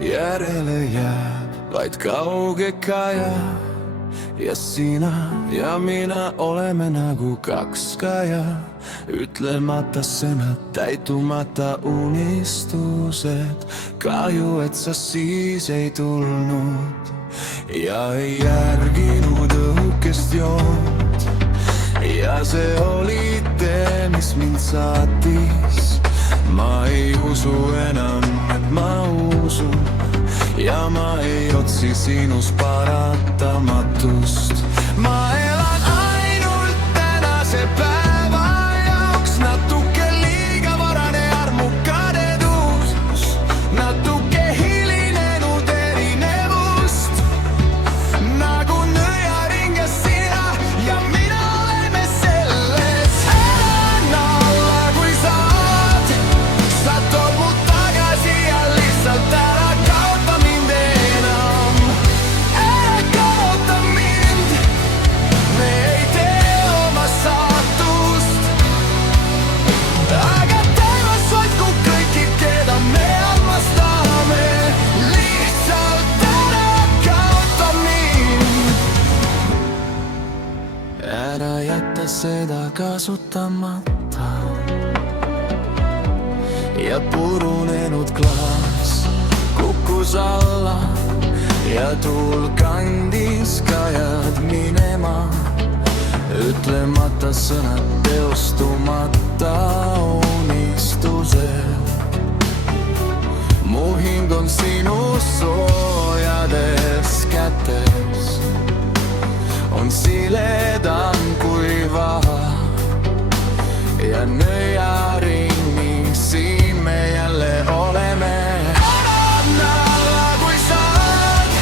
Järjelle jääb vaid kauge kaja ja sina ja mina oleme nagu kaks kaja. Ütlemata sõnad, täitumata unistused. Kahju, et sa siis ei tulnud ja ei järginud õhukest joont. Ja see oli tee, mis mind saatis. Ma ei usu enam, et ma usun ja ma ei otsi sinus paratamatust. Ma elan ainult tänase päeva jaoks. Natuke liiga varane armukadedus, natuke hilinenud erinevust. Nagu nõiaring ja sina ja mina oleme selles. Elan alla kui saad, sa tood mu tagasi ja lihtsalt ära kaota mind enam. Ära kaota mind, me ei tee oma saatust. Aga taevas hoidku kõiki, keda me armastame. Lihtsalt ära kaota mind. Ära jätta seda kasutamata ja purunenud klaas kukkus alla ja tuul kandis kajad minema. Ütlemata sõnad, teostumata unistused. Mu hing on sinu soojades kätes, on siledam kui vaha ja nõiaring ning siin me jälle oleme. Elan alla kui saad,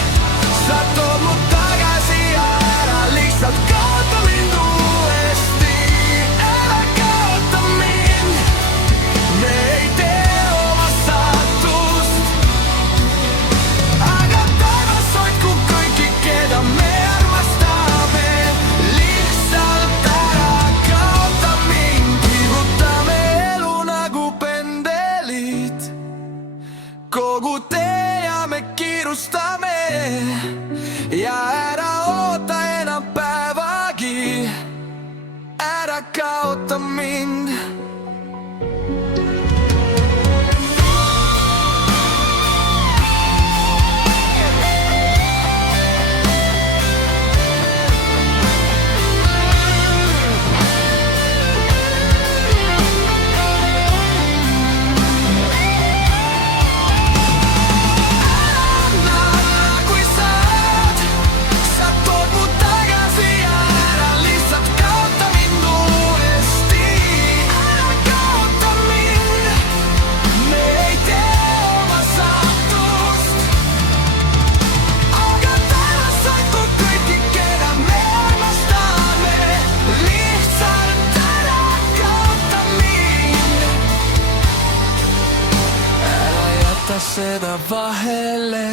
sa tood mu tagasi ja ära lihtsalt kaota mind uuesti. Ära kaota mind, me ei tee oma saatust. Aga taevas hoidku kõiki, keda me armastame. Lihtsalt ära kaota mind. Kihutame elu nagu pendelid kogu tee ja me kiirustame. Ja ära oota enam päevagi, ära kaota mind. Seda vahele.